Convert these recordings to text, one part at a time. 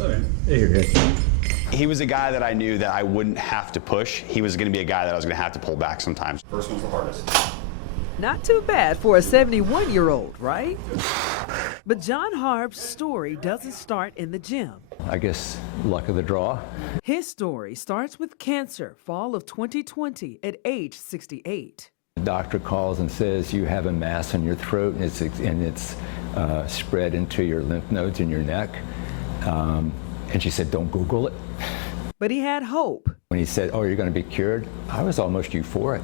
Okay. Yeah, you're good. He was a guy that I knew that I wouldn't have to push. He was going to be a guy that I was going to have to pull back sometimes. First one's the hardest. Not too bad for a 71-year-old, right? But John Harb's story doesn't start in the gym. I guess luck of the draw. His story starts with cancer, fall of 2020 at age 68. The doctor calls and says you have a mass in your throat and it's spread into your lymph nodes in your neck. And she said, don't Google it. But he had hope. When he said, oh, you're going to be cured, I was almost euphoric.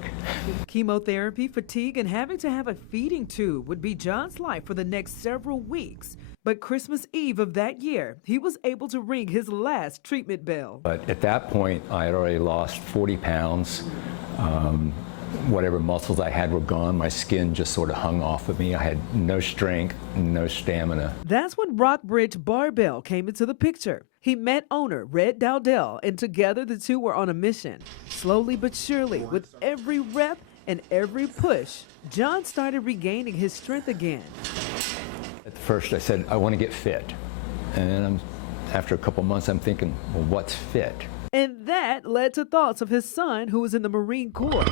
Chemotherapy, fatigue, and having to have a feeding tube would be John's life for the next several weeks. But Christmas Eve of that year, he was able to ring his last treatment bell. But at that point, I had already lost 40 pounds. Whatever muscles I had were gone. My skin just sort of hung off of me. I had no strength, no stamina. That's when Rockbridge Barbell came into the picture. He met owner Red Dowdell, and together the two were on a mission. Slowly but surely, with every rep and every push, John started regaining his strength again. At first I said, I want to get fit. And then after a couple months, I'm thinking, well, what's fit? And that led to thoughts of his son, who was in the Marine Corps.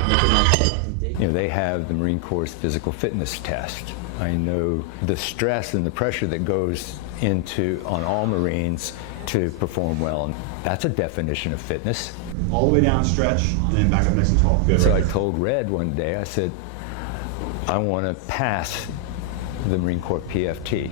You know, they have the Marine Corps' physical fitness test. I know the stress and the pressure that goes on all Marines to perform well. And that's a definition of fitness. All the way down, stretch, and then back up nice and tall. Good. So right. I told Red one day, I said, I want to pass the Marine Corps PFT.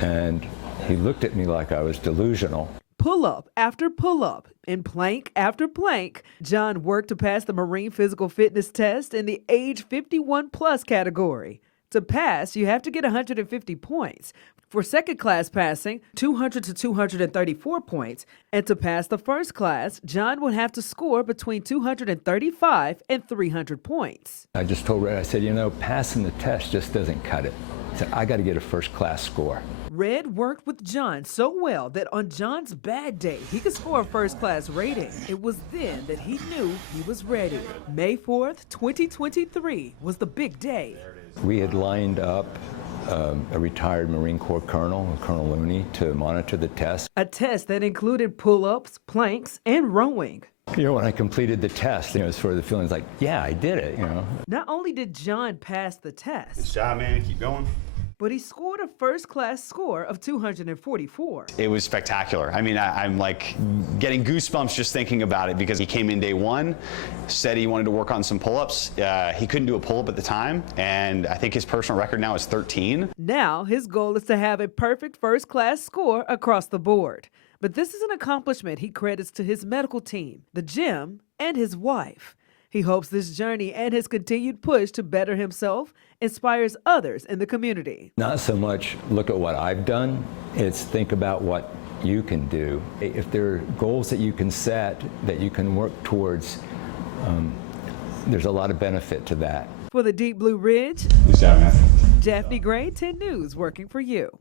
And he looked at me like I was delusional. Pull-up after pull-up and plank after plank, John worked to pass the Marine Physical Fitness Test in the age 51-plus category. To pass, you have to get 150 points. For second class passing, 200 to 234 points. And to pass the first class, John would have to score between 235 and 300 points. I just told Red, I said, you know, passing the test just doesn't cut it. I said, I got to get a first class score. Red worked with John so well that on John's bad day, he could score a first-class rating. It was then that he knew he was ready. May 4th, 2023 was the big day. We had lined up a retired Marine Corps colonel, Colonel Looney, to monitor the test. A test that included pull-ups, planks, and rowing. You know, when I completed the test, it was sort of the feeling like, yeah, I did it, you know. Not only did John pass the test, Good job, man. Keep going. but he scored a first-class score of 244. It was spectacular. I mean, I'm like getting goosebumps just thinking about it because he came in day one, said he wanted to work on some pull-ups. He couldn't do a pull-up at the time, and I think his personal record now is 13. Now, his goal is to have a perfect first-class score across the board. But this is an accomplishment he credits to his medical team, the gym, and his wife. He hopes this journey and his continued push to better himself inspires others in the community. Not so much look at what I've done, it's think about what you can do. If there are goals that you can set, that you can work towards, there's a lot of benefit to that. For the Deep Blue Ridge, Good job, man. Daphne Gray, 10 News, working for you.